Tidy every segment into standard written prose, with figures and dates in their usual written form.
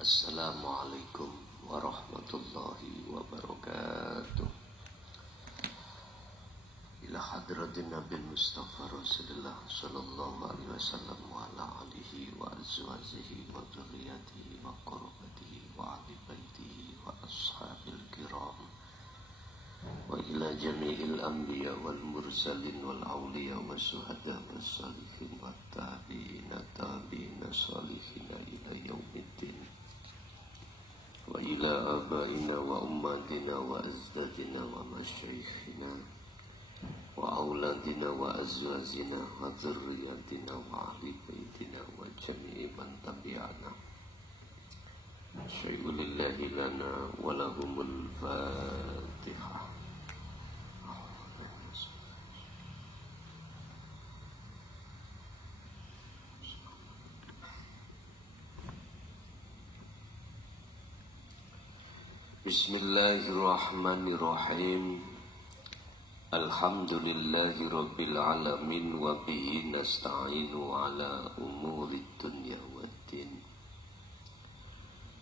Assalamualaikum warahmatullahi wabarakatuh. Ila hadratin Nabi Mustafa Rasulullah sallallahu alaihi wasallam wa ala alihi wa azwajihi wa dzurriyyatihi wa qurrabatihi wa ahli baitihi wa ashabil kiram wa ila jami'il anbiya wal mursalin wal awliya wa syuhada was salihin wa tabi'ina salihin ila yaumiddin wa ila abaina wa ummatina wa azdadina wa masyaikhina wa auladina wa azwajina wa dzurriyyatina wa ahli baitina wa jami'i man tabi'ana syai'ulillahi lana wa lahumul fatihah. Bismillahirrahmanirrahim. Alhamdulillahi rabbil alamin wa bihi nasta'inu ala umurid dunya waddin.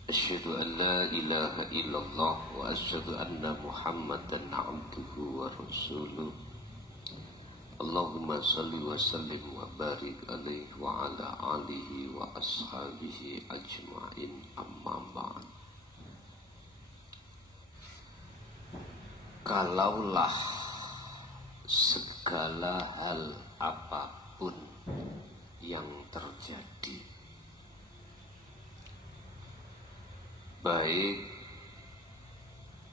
Asyhadu an la ilaha illallah wa asyhadu anna Muhammadan abduhu wa rasuluh. Allahumma salli wa sallim wa barik alaihi wa ala alihi wa ashabihi ajma'in, amma ba'd. Kalaulah segala hal apapun yang terjadi, baik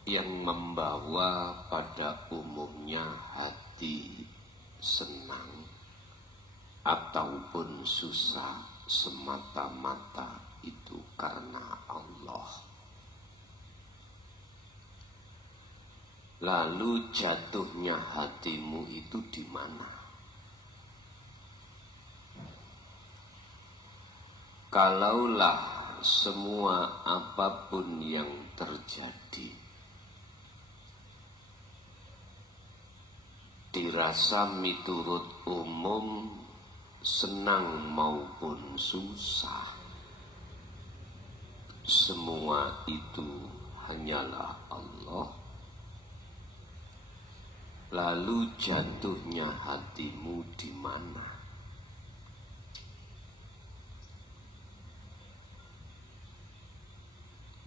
yang membawa pada umumnya hati senang ataupun susah, semata-mata itu karena Allah. Lalu jatuhnya hatimu itu di mana? Kalaulah semua apapun yang terjadi dirasa miturut umum senang maupun susah, semua itu hanyalah Allah. Lalu jatuhnya hatimu di mana?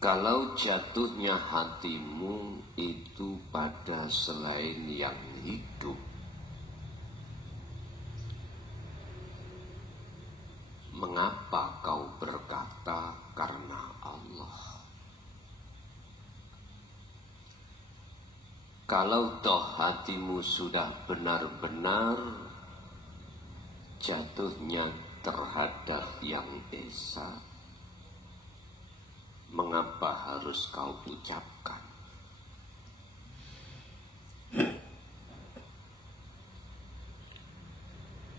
Kalau jatuhnya hatimu itu pada selain yang hidup, mengapa kau berkata karena Allah? Kalau toh hatimu sudah benar-benar jatuhnya terhadap yang esa, mengapa harus kau ucapkan?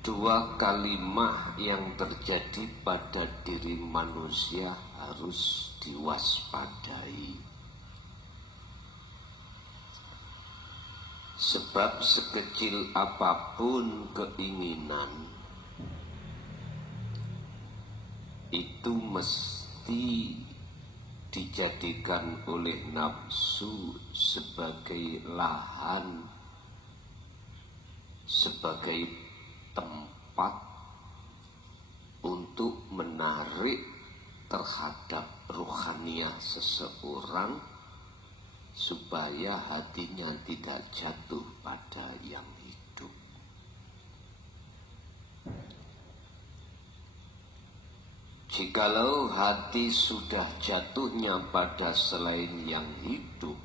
Dua kalimah yang terjadi pada diri manusia harus diwaspadai. Sebab sekecil apapun keinginan itu mesti dijadikan oleh nafsu sebagai lahan, sebagai tempat untuk menarik terhadap ruhaniyah seseorang, supaya hatinya tidak jatuh pada yang hidup. Jikalau hati sudah jatuhnya pada selain yang hidup,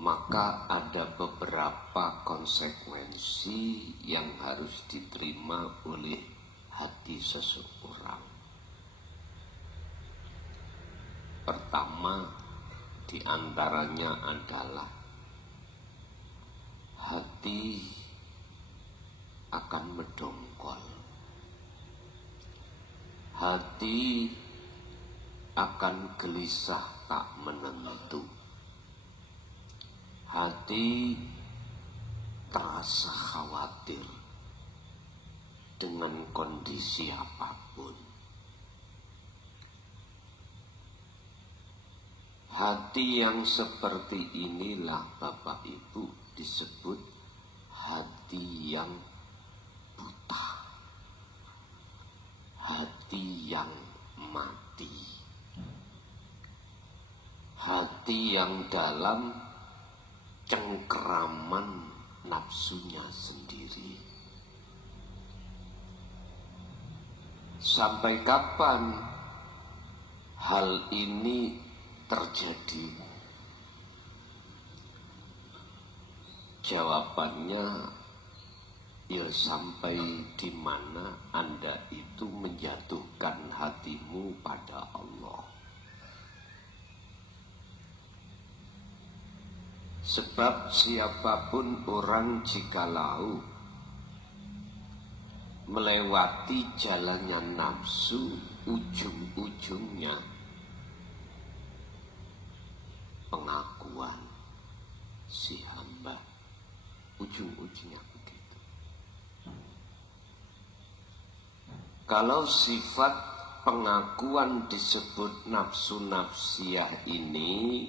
maka ada beberapa konsekuensi yang harus diterima oleh hati seseorang. Pertama di antaranya adalah hati akan mendongkol. Hati akan gelisah tak menentu. Hati terasa khawatir dengan kondisi apapun. Hati yang seperti inilah Bapak Ibu disebut hati yang buta, hati yang mati, hati yang dalam cengkeraman nafsunya sendiri. Sampai kapan hal ini terjadi? Jawabannya ya sampai di mana Anda itu menjatuhkan hatimu pada Allah. Sebab siapapun orang jikalau melewati jalannya nafsu, ujung-ujungnya pengakuan si hamba, ujung-ujungnya begitu. Kalau sifat pengakuan disebut nafsu nafsiyah ini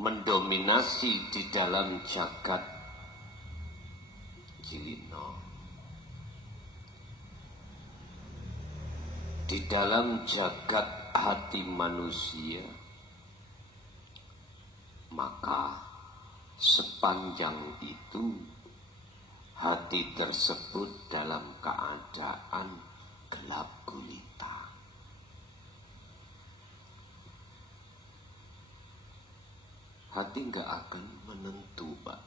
mendominasi di dalam jagat zina, di dalam jagat hati manusia, maka sepanjang itu hati tersebut dalam keadaan gelap gulita. Hati nggak akan menentu, Pak.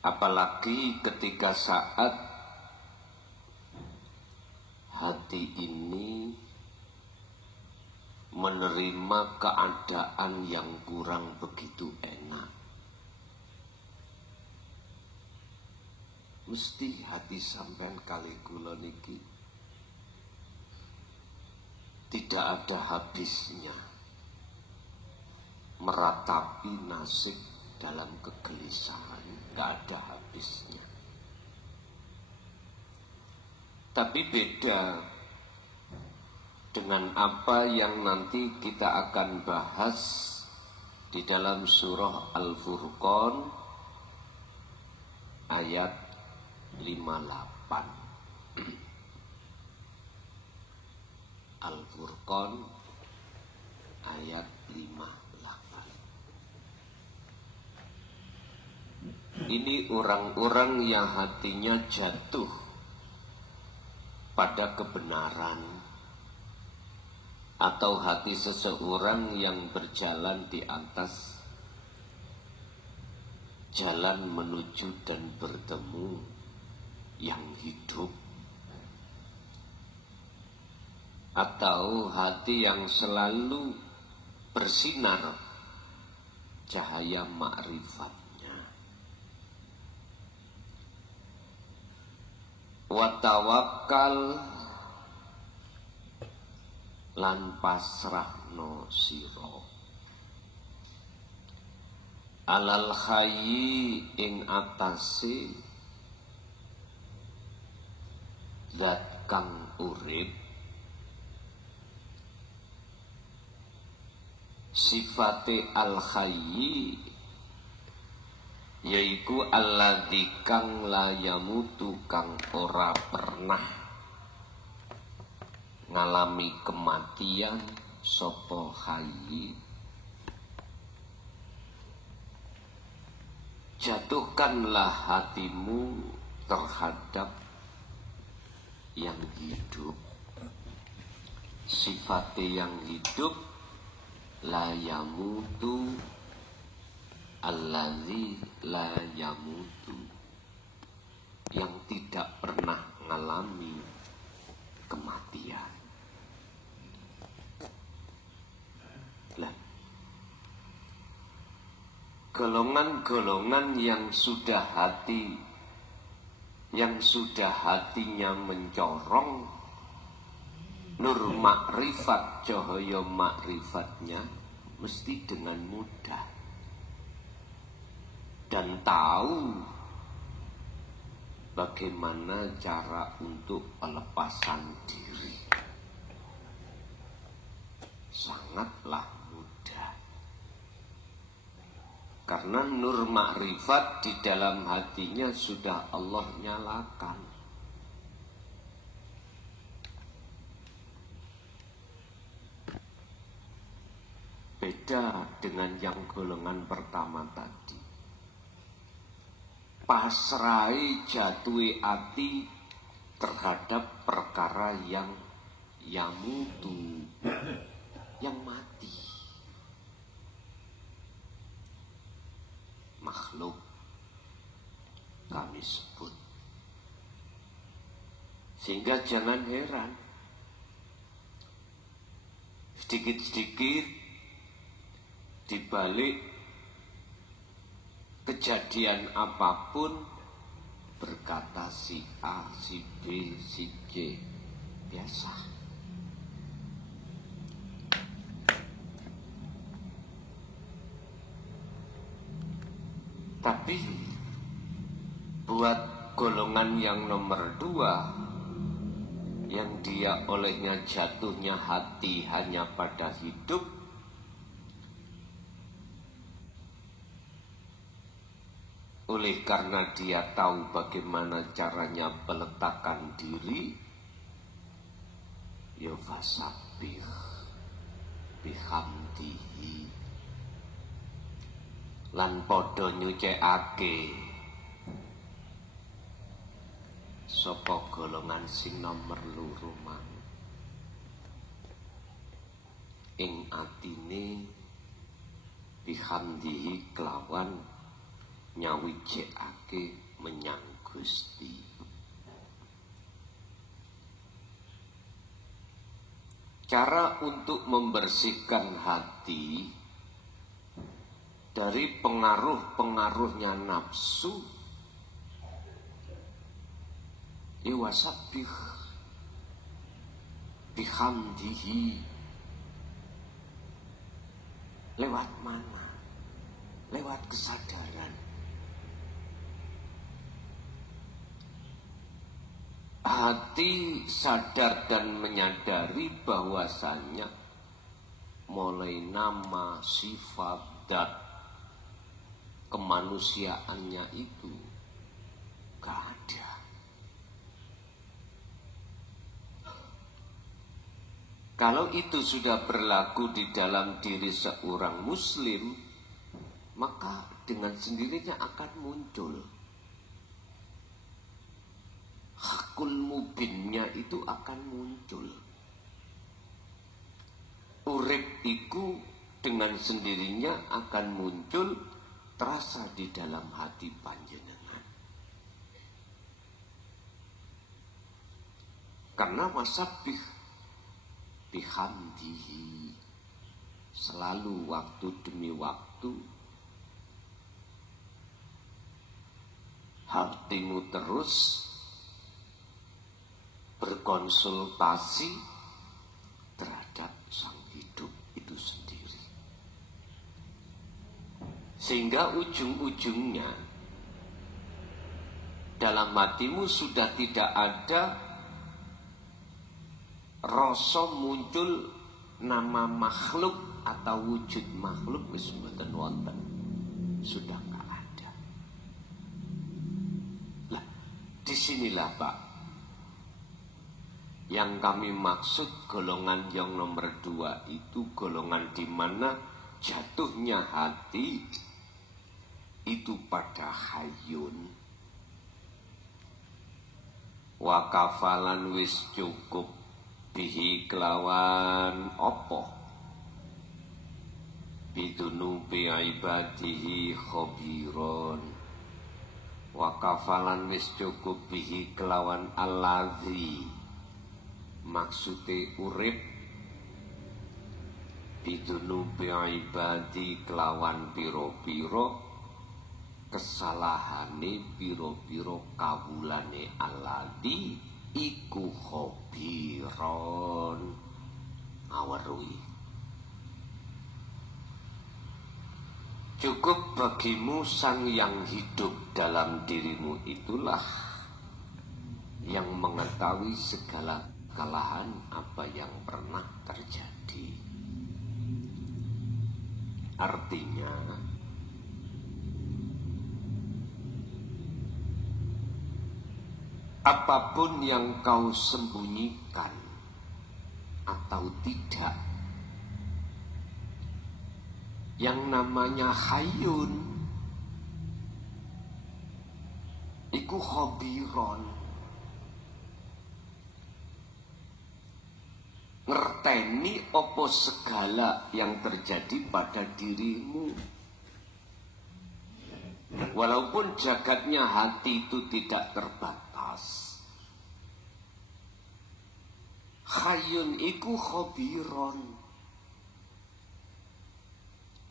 Apalagi ketika saat hati ini menerima keadaan yang kurang begitu enak. Mesti hati sampean kali kula niki tidak ada habisnya meratapi nasib dalam kegelisahan, nggak ada habisnya. Tapi beda dengan apa yang nanti kita akan bahas di dalam surah Al-Furqan ayat 58. Al-Furqan ayat 58. Ini orang-orang yang hatinya jatuh pada kebenaran, atau hati seseorang yang berjalan di atas jalan menuju dan bertemu yang hidup, atau hati yang selalu bersinar cahaya ma'rifatnya. Wa tawakkal lan pasrahno sira alal khayyi ing atase zat kang urip. Sifate al khayyi yaiku alladzi kang la yamutu, kang ora pernah ngalami kematian sapa hayyi. Jatuhkanlah hatimu terhadap yang hidup. Sifate yang hidup la yamutu, alladzi la yamutu, yang tidak pernah mengalami kematian. Lah, golongan-golongan yang sudah hatinya mencorong nur makrifat, cahaya makrifatnya mesti dengan mudah dan tahu bagaimana cara untuk pelepasan diri. sangatlah mudah. Karena nur makrifat di dalam hatinya sudah Allah nyalakan. Beda dengan yang golongan pertama tadi. Pasrai jatuhi hati terhadap perkara yang yamutu, yang mati. Makhluk kami sebut. Sehingga jangan heran, sedikit-sedikit dibalik kejadian apapun berkata si A, si B, si C, biasa. Tapi buat golongan yang nomor 2, yang dia olehnya jatuhnya hati hanya pada hidup, oleh karena dia tahu bagaimana caranya peletakan diri, ya fasabbih bihamdihi, lan padha nyucikake sapa golongan sing nomor 2 mang ing atine bihamdihi kelawan nyawijekake menyang Gusti. Cara untuk membersihkan hati dari pengaruh-pengaruhnya nafsu, wasabbih bihamdihi. Lewat mana? Lewat kesadaran. Hati sadar dan menyadari bahwasanya mulai nama, sifat, dan kemanusiaannya itu gak ada. Kalau itu sudah berlaku di dalam diri seorang muslim, maka dengan sendirinya akan muncul hakul mubinnya, itu akan muncul. Urip iku dengan sendirinya akan muncul terasa di dalam hati panjenengan. Karena wasabbih bihamdihi, selalu waktu demi waktu hatimu terus berkonsultasi terhadap sang hidup itu sendiri. Sehingga ujung-ujungnya dalam hatimu sudah tidak ada rasa muncul nama makhluk atau wujud makhluk, wis mboten wonten. Sudah enggak ada. Lah, disinilah Pak, yang kami maksud golongan yang nomor 2 itu golongan di mana jatuhnya hati itu pada hayyun. Wa kafalan wis cukup bihi kelawan opo bidunubi ibadihi khobiron. Wa kafalan wis cukup bihi kelawan alladzi, maksude urip bidunubi ibadi kelawan piro-piro kesalahane, piro-piro kawulane alladzi iku khobiron, aweruhi. Cukup bagimu sang yang hidup dalam dirimu itulah yang mengetahui segala kesalahan apa yang pernah terjadi. Artinya apapun yang kau sembunyikan atau tidak, yang namanya hayyun iku khabiron, ngerteni apa segala yang terjadi pada dirimu. Walaupun jagatnya hati itu tidak terbatas, hayyun iku khabiron,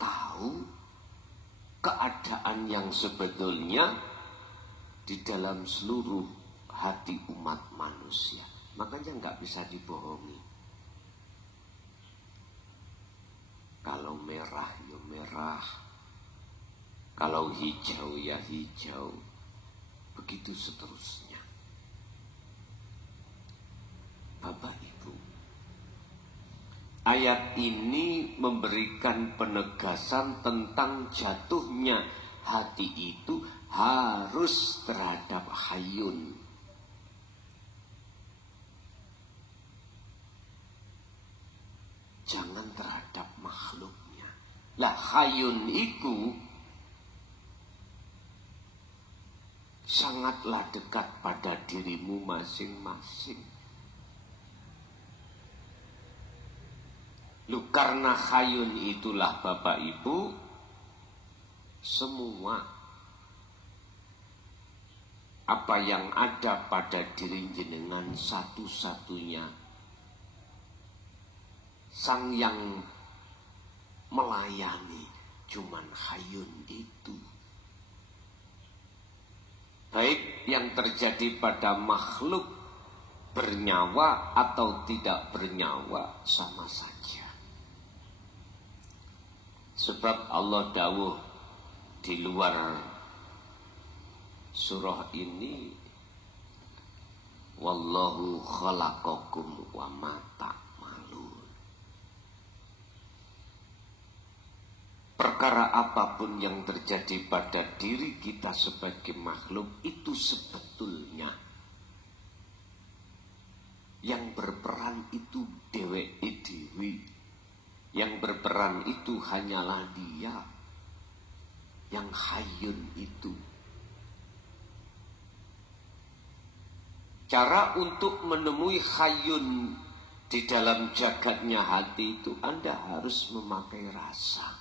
tahu keadaan yang sebetulnya di dalam seluruh hati umat manusia. Makanya nggak bisa dibohongi. Kalau merah ya merah, kalau hijau ya hijau, begitu seterusnya. Bapak Ibu, ayat ini memberikan penegasan tentang jatuhnya hati itu harus terhadap hayyun. Jangan terhadap makhluknya. Lah hayyun itu sangatlah dekat pada dirimu masing-masing. Karena hayyun itulah Bapak Ibu, semua apa yang ada pada diri jenengan satu-satunya sang yang melayani cuman hayyun itu. Baik yang terjadi pada makhluk bernyawa atau tidak bernyawa sama saja. Sebab Allah dawuh di luar surah ini, wallahu khalaqakum wa ma ta'malun. Perkara apapun yang terjadi pada diri kita sebagai makhluk itu sebetulnya yang berperan itu dheweke dhewe. Yang berperan itu hanyalah Dia, yang hayyun itu. Cara untuk menemui hayyun di dalam jagatnya hati itu Anda harus memakai rasa.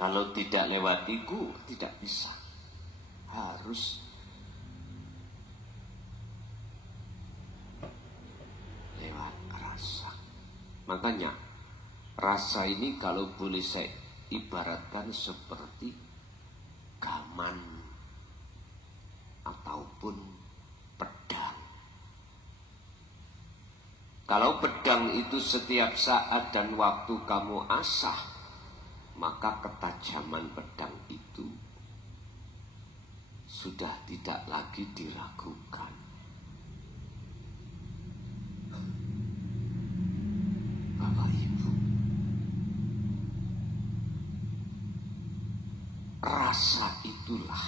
Kalau tidak lewat ego tidak bisa. Harus lewat rasa. Makanya rasa ini kalau boleh saya ibaratkan seperti gaman ataupun pedang. Kalau pedang itu setiap saat dan waktu kamu asah, maka ketajaman pedang itu sudah tidak lagi diragukan. Bapak Ibu, rasa itulah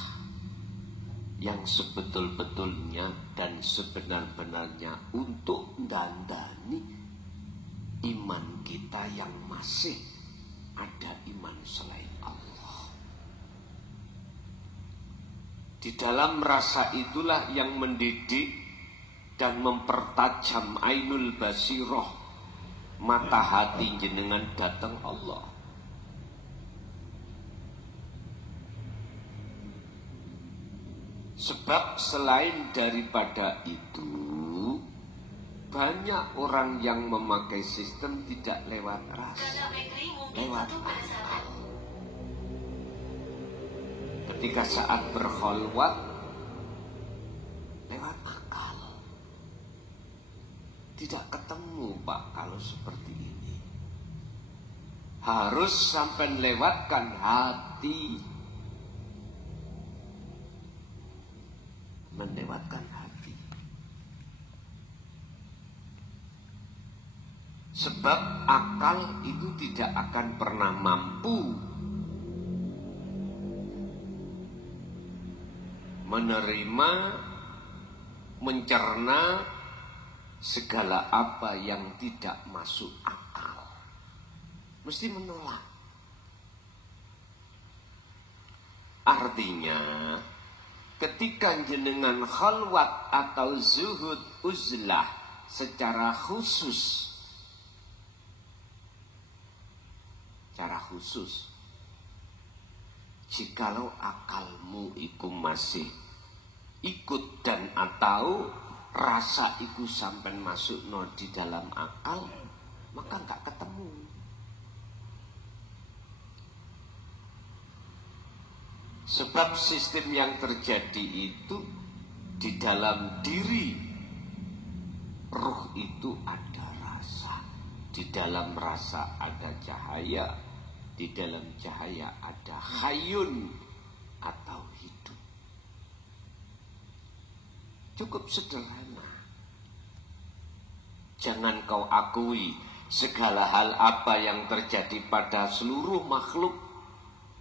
yang sebetul-betulnya dan sebenar-benarnya untuk mendandani iman kita yang masih ada iman selain Allah. Di dalam rasa itulah yang mendidik dan mempertajam ainul basiroh, mata hati jenengan datang Allah. Sebab selain daripada itu, banyak orang yang memakai sistem tidak lewat rasa, lewat akal. Ketika saat berkholwat, lewat akal. Tidak ketemu Pak kalau seperti ini. Harus sampai lewatkan hati. Melewatkan hati. Sebab akal akal itu tidak akan pernah mampu menerima, mencerna segala apa yang tidak masuk akal. Mesti menolak. Artinya, ketika jenengan khalwat atau zuhud uzlah secara khusus, jikalau akalmu iku masih ikut dan atau rasa iku sampai masuk no di dalam akal, maka nggak ketemu. Sebab sistem yang terjadi itu di dalam diri ruh itu ada rasa, di dalam rasa ada cahaya, di dalam cahaya ada hayun atau hidup. Cukup sederhana. Jangan kau akui segala hal apa yang terjadi pada seluruh makhluk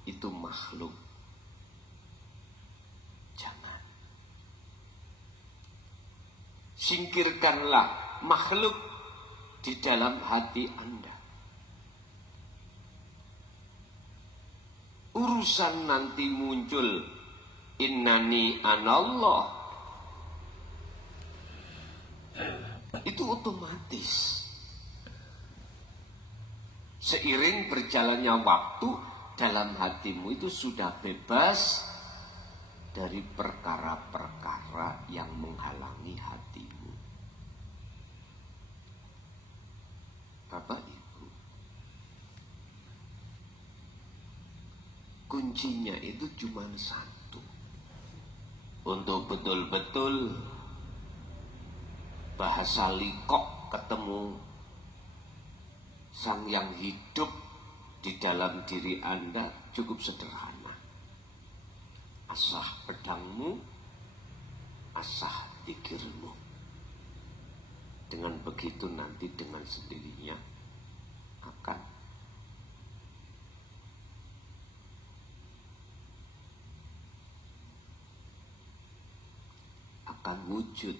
itu makhluk. Jangan. Singkirkanlah makhluk di dalam hati Anda. Urusan nanti muncul innani anallah, itu otomatis. Seiring berjalannya waktu, dalam hatimu itu sudah bebas dari perkara-perkara yang menghalangi hatimu. Bapak Ibu, kuncinya itu cuma satu. Untuk betul-betul bahasa likok ketemu sang yang hidup di dalam diri Anda, cukup sederhana. Asah pedangmu, asah pikirmu. Dengan begitu nanti dengan sendirinya akan wujud,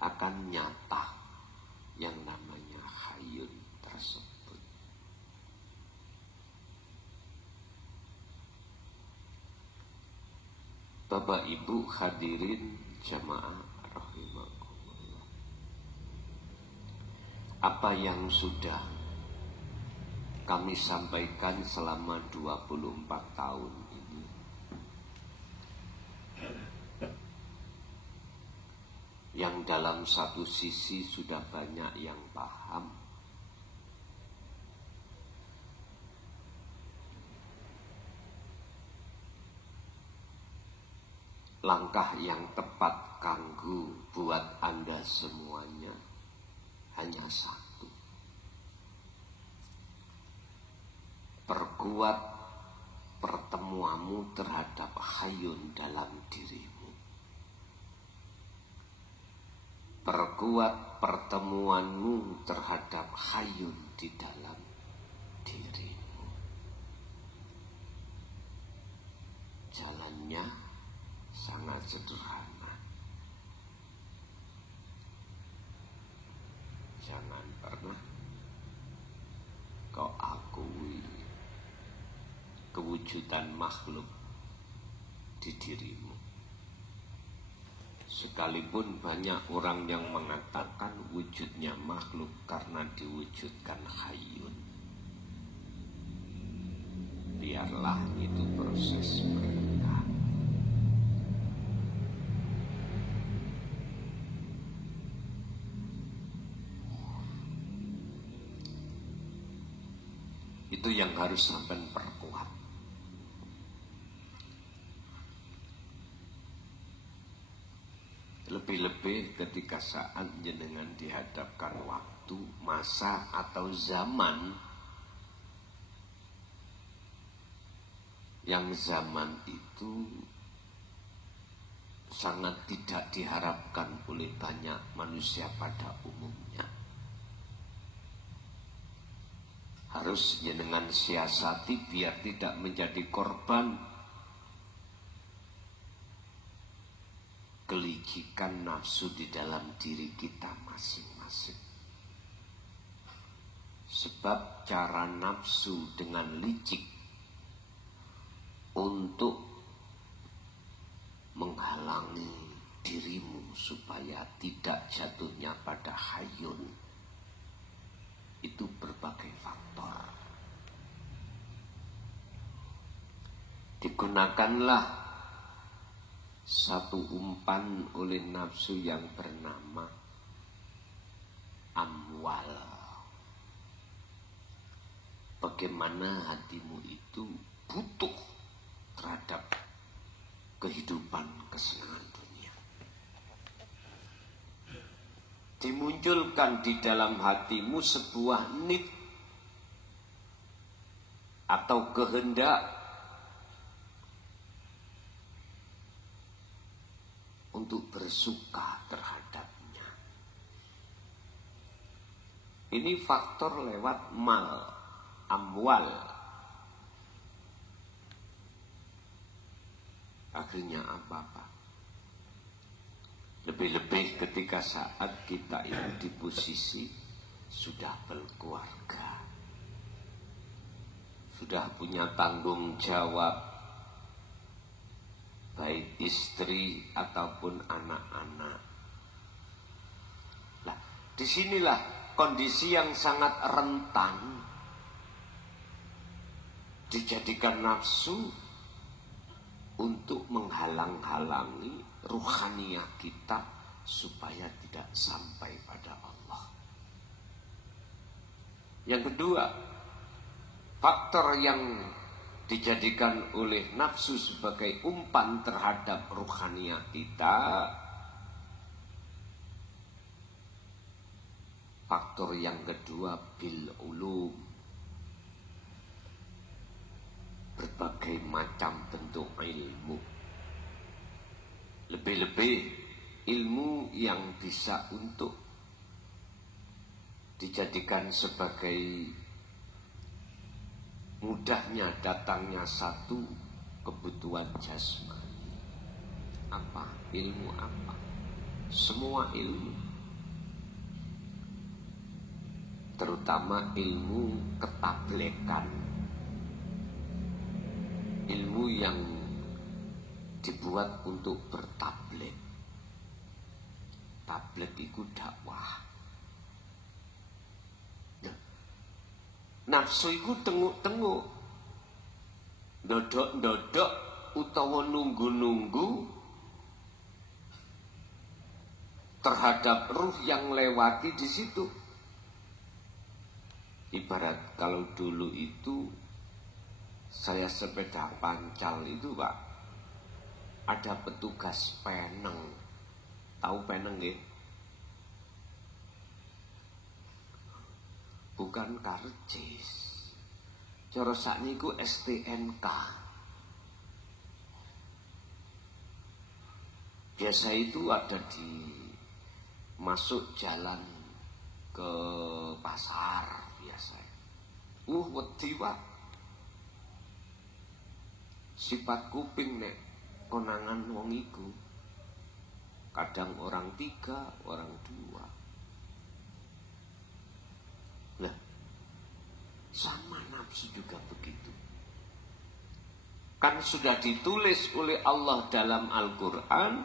akan nyata yang namanya hayun tersebut. Bapak Ibu hadirin jamaah rahimakumullah. Apa yang sudah kami sampaikan selama 24 tahun ini, yang dalam satu sisi sudah banyak yang paham, langkah yang tepat kanggo buat Anda semuanya hanya satu. Perkuat pertemuanmu terhadap hayun dalam dirimu. Perkuat pertemuanmu terhadap hayun di dalam dirimu. Jalannya sangat sederhana. Jangan pernah kau akui kewujudan makhluk di dirimu. Sekalipun banyak orang yang mengatakan wujudnya makhluk karena diwujudkan hayun. Biarlah itu proses mereka. Itu yang harus sampai perkuat. Lebih-lebih ketika saat jenengan dihadapkan waktu, masa atau zaman yang zaman itu sangat tidak diharapkan oleh banyak manusia pada umumnya. harus jenengan siasati biar tidak menjadi korban kelicikan nafsu di dalam diri kita masing-masing. Sebab cara nafsu dengan licik untuk menghalangi dirimu supaya tidak jatuhnya pada hayun, itu berbagai faktor. Digunakanlah satu umpan oleh nafsu yang bernama amwal. Bagaimana hatimu itu butuh terhadap kehidupan kesenangan dunia. Dimunculkan di dalam hatimu sebuah need atau kehendak untuk bersuka terhadapnya. Ini faktor lewat mal, amwal. Akhirnya apa-apa. Lebih-lebih ketika saat kita itu di posisi sudah berkeluarga, sudah punya tanggung jawab, baik istri ataupun anak-anak. Nah, disinilah kondisi yang sangat rentan dijadikan nafsu untuk menghalang-halangi ruhaniyah kita supaya tidak sampai pada Allah. Yang kedua, faktor yang dijadikan oleh nafsu sebagai umpan terhadap ruhaniyah kita, faktor yang kedua bil ulum, berbagai macam bentuk ilmu. Lebih-lebih ilmu yang bisa untuk dijadikan sebagai mudahnya datangnya satu kebutuhan jasmani. Apa? Ilmu apa? Semua ilmu. Terutama ilmu ketablekan. Ilmu yang dibuat untuk bertablet. Tablet itu dakwah. Nafsu itu tenguk-tenguk, ndodok-ndodok utawa nunggu-nunggu terhadap ruh yang lewati di situ. Ibarat kalau dulu itu saya sepeda pancal itu Pak, ada petugas peneng. Tahu peneng nggih? Bukan karcis. Cara sakniku STNK. Biasa itu ada di masuk jalan ke pasar biasa. Wedi Pak. Sifat kuping nek konangan wong iku. Kadang orang 3, orang 2. Nah, sama nafsu juga begitu. Kan sudah ditulis oleh Allah dalam Al-Quran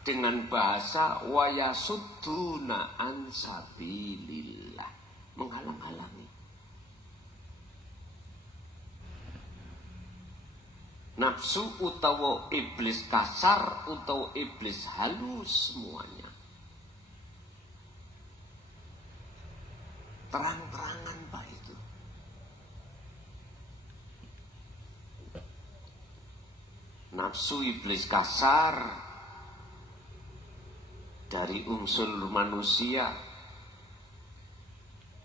dengan bahasa wa yasudduna an sabilillah, menghalang-halangi. Nafsu utawa iblis kasar utawa iblis halus semuanya. Terang-terangan Pak itu. Nafsu iblis kasar dari unsur manusia.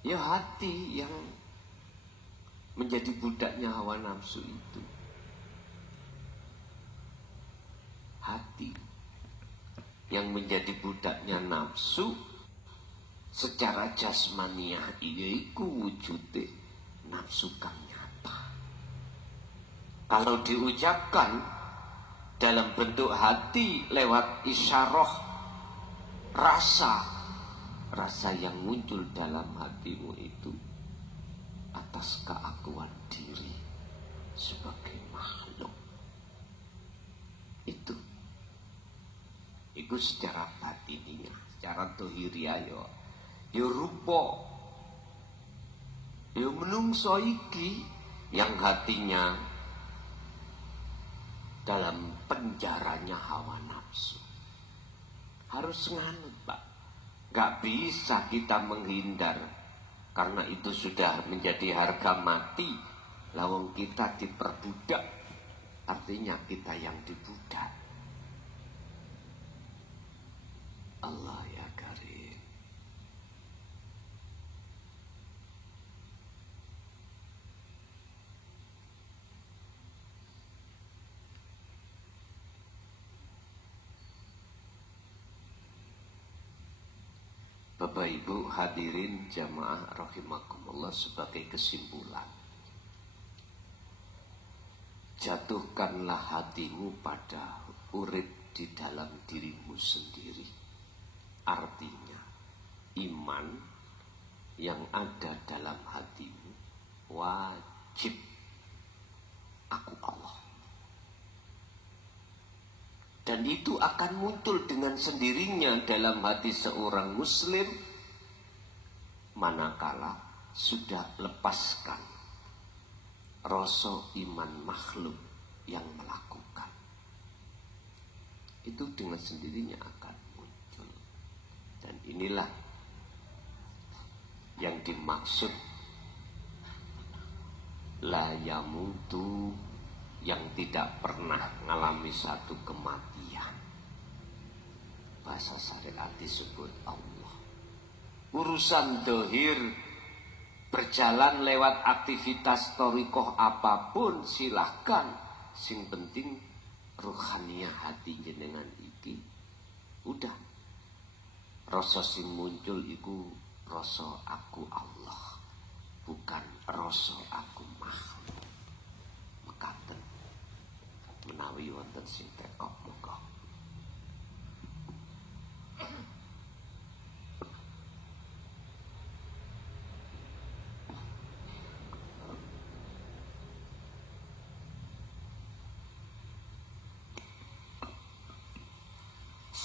Ya hati yang menjadi budaknya hawa nafsu itu. Hati yang menjadi budaknya nafsu secara jasmaniah iku wujude nafsu kang nyata. Kalau diucapkan dalam bentuk hati lewat isyarah rasa yang muncul dalam hatimu itu atas keakuan diri sebagai makhluk. Itu secara batininya, secara dohiriah ya rupa ya menungso iki yang hatinya dalam penjaranya hawa nafsu. Harus nganut, Pak. Gak bisa kita menghindar, karena itu sudah menjadi harga mati. Lawang kita diperbudak, artinya kita yang dibudak. Allah ya karim. Bapak Ibu hadirin jamaah rahimakumullah, sebagai kesimpulan, jatuhkanlah hatimu pada urip di dalam dirimu sendiri. Artinya iman yang ada dalam hatimu wajib aku Allah. Dan itu akan muncul dengan sendirinya dalam hati seorang muslim manakala sudah lepaskan rasa iman makhluk yang melakukan. Itu dengan sendirinya akan muncul. Dan inilah yang dimaksud la yamutu, yang tidak pernah mengalami satu kematian. Bahasa syariat disebut Allah. Urusan dohir berjalan lewat aktivitas thariqah apapun silahkan. Sing penting ruhaniyah hati jenengan iki udah. Rasa sing muncul iku rasa aku Allah, bukan rasa aku makhluk. Mekaten menawi wonten sing tekok monggo.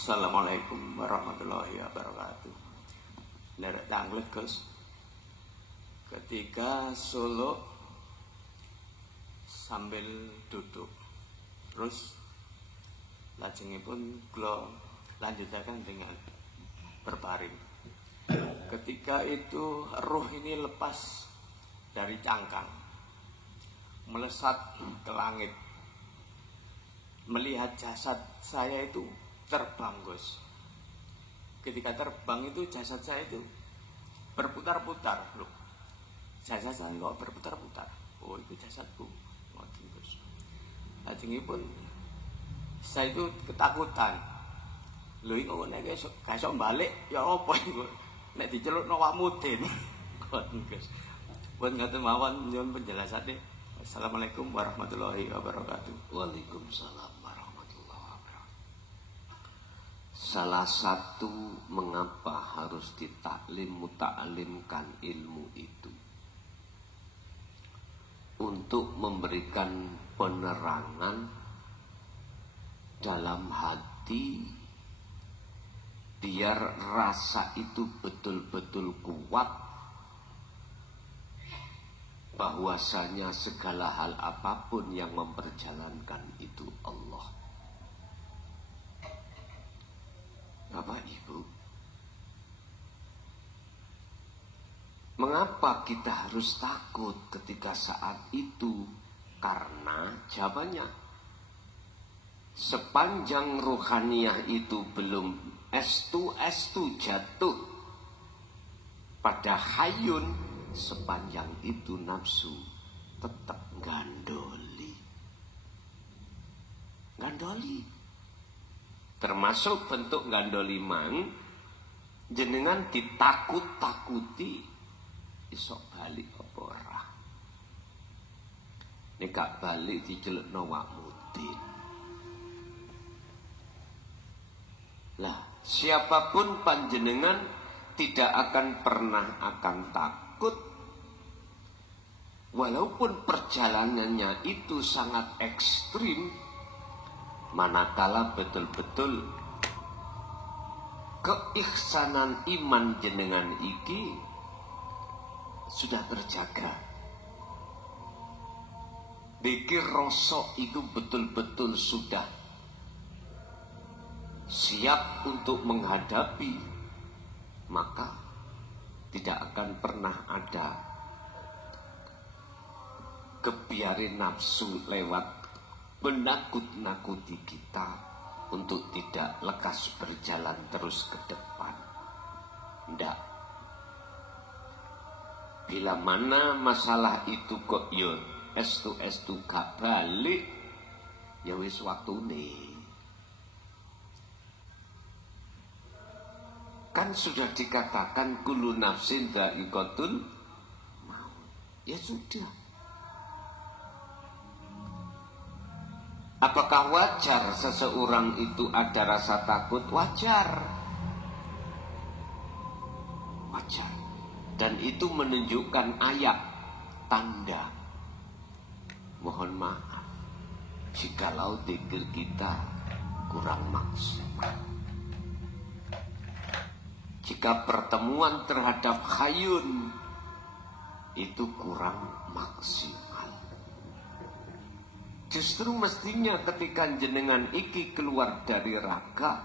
Assalamualaikum warahmatullahi wabarakatuh. Lerek danglet Gus. Ketika Solo sambil duduk, terus lajengipun kula lanjutaken dengan berbaring. Ketika itu roh ini lepas dari cangkang, melesat ke langit, melihat jasad saya itu terbang, Gus. Ketika terbang itu jasad saya itu berputar-putar loh. Jasad saya kok berputar-putar. Oh, itu jasadku. Ngoten, Gus. Lajengipun saya itu ketakutan. Lho iki kok nek gak iso balik ya apa iku? Nek dicelukno awakmu den. Ngoten, Gus. Pun ngoten mawon nyuwun penjelasane. Assalamualaikum warahmatullahi wabarakatuh. Waalaikumsalam. Salah satu mengapa harus ditaklim muta'alimkan ilmu itu, untuk memberikan penerangan dalam hati, biar rasa itu betul-betul kuat bahwasanya segala hal apapun yang memperjalankan itu Allah. Bapak Ibu, mengapa kita harus takut ketika saat itu? Karena jawabannya, sepanjang rohaniyah itu belum estu jatuh pada hayun, sepanjang itu nafsu tetap gandoli. Termasuk bentuk gandoliman, jenengan ditakut-takuti, iso balik apa ora. nek gak balik dicelukno wak mudin. Lah, siapapun panjenengan tidak akan pernah akan takut walaupun perjalanannya itu sangat ekstrim, manakala betul-betul keihsanan iman jenengan iki sudah terjaga. Dikir rosok itu betul-betul sudah siap untuk menghadapi, maka tidak akan pernah ada kebiarin nafsu lewat menakut-nakuti kita untuk tidak lekas berjalan terus ke depan. Ndak. Bila mana masalah itu kok yo estu gak balik, ya wis waktune. Kan sudah dikatakan kullu nafsin dha'iqatul maut. Ya sudah. Apakah wajar seseorang itu ada rasa takut? Wajar. Wajar. Dan itu menunjukkan ayat tanda. Mohon maaf jikalau zikir kita kurang maksimal. Jika pertemuan terhadap khayun itu kurang maksimal. Justru mestinya ketika jenengan iki keluar dari raga,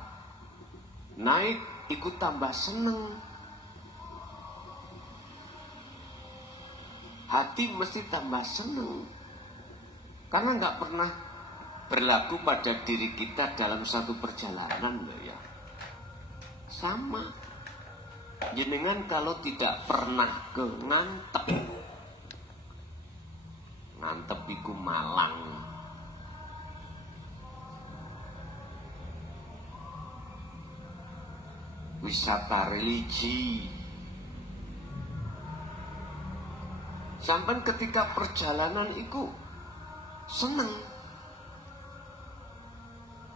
naik ikut tambah seneng. Hati mesti tambah seneng. Karena nggak pernah berlaku pada diri kita dalam satu perjalanan loh ya. Sama. Jenengan kalau tidak pernah ke Ngantep, Ngantep iku Malang, wisata religi. Sampai ketika perjalanan itu seneng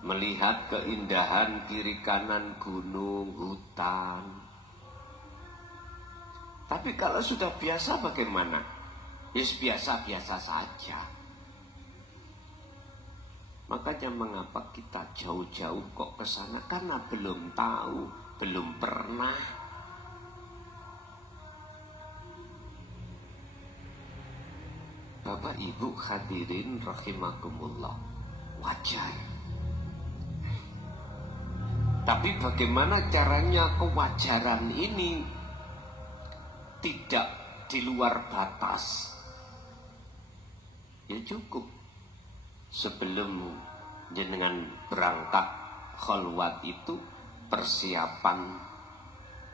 melihat keindahan kiri kanan gunung, hutan. Tapi kalau sudah biasa bagaimana? Yes, biasa-biasa saja. Makanya mengapa kita jauh-jauh kok ke sana? Karena belum tahu, belum pernah. Bapak Ibu hadirin rahimakumullah, wajar. Tapi bagaimana caranya kewajaran ini tidak di luar batas? Ya cukup sebelum jenengan berangkat khalwat itu persiapan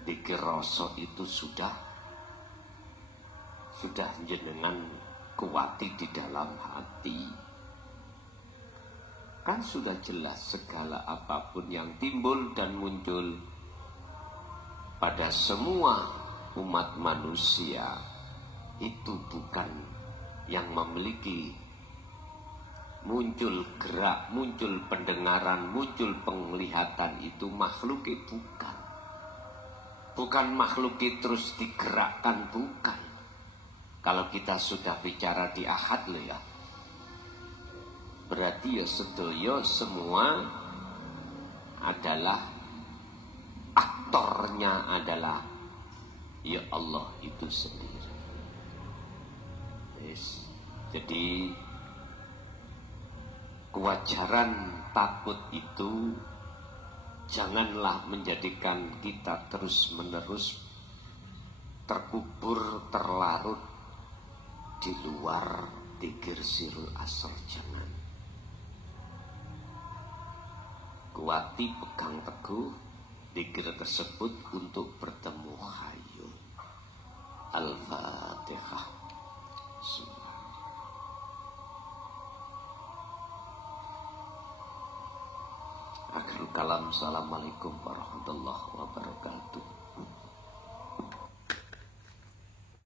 zikir rasa itu sudah jenengan kuati di dalam hati. Kan sudah jelas segala apapun yang timbul dan muncul pada semua umat manusia itu bukan yang memiliki muncul gerak, muncul pendengaran, muncul penglihatan, itu makhluknya bukan. Bukan makhluknya terus digerakkan, bukan. Kalau kita sudah bicara di ahad loh ya, berarti ya sedoyo semua adalah aktornya adalah ya Allah itu sendiri. Yes. Jadi kewajaran takut itu janganlah menjadikan kita terus-menerus terkubur, terlarut di luar zikir sirul asr. Jangan. Kuati, pegang teguh zikir tersebut untuk bertemu Hayyun. Al-Fatihah. Akhirul kalam. Assalamualaikum warahmatullahi wabarakatuh.